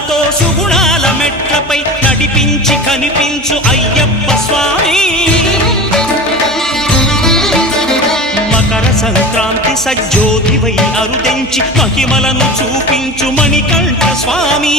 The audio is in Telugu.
సుగుణాలతో సుగుణాల మెట్లపై నడిపించి కనిపించు అయ్యప్ప స్వామి మకర సంక్రాంతి సజ్జోతివై అరుదెంచి మహిమలను చూపించు మణికంఠ స్వామి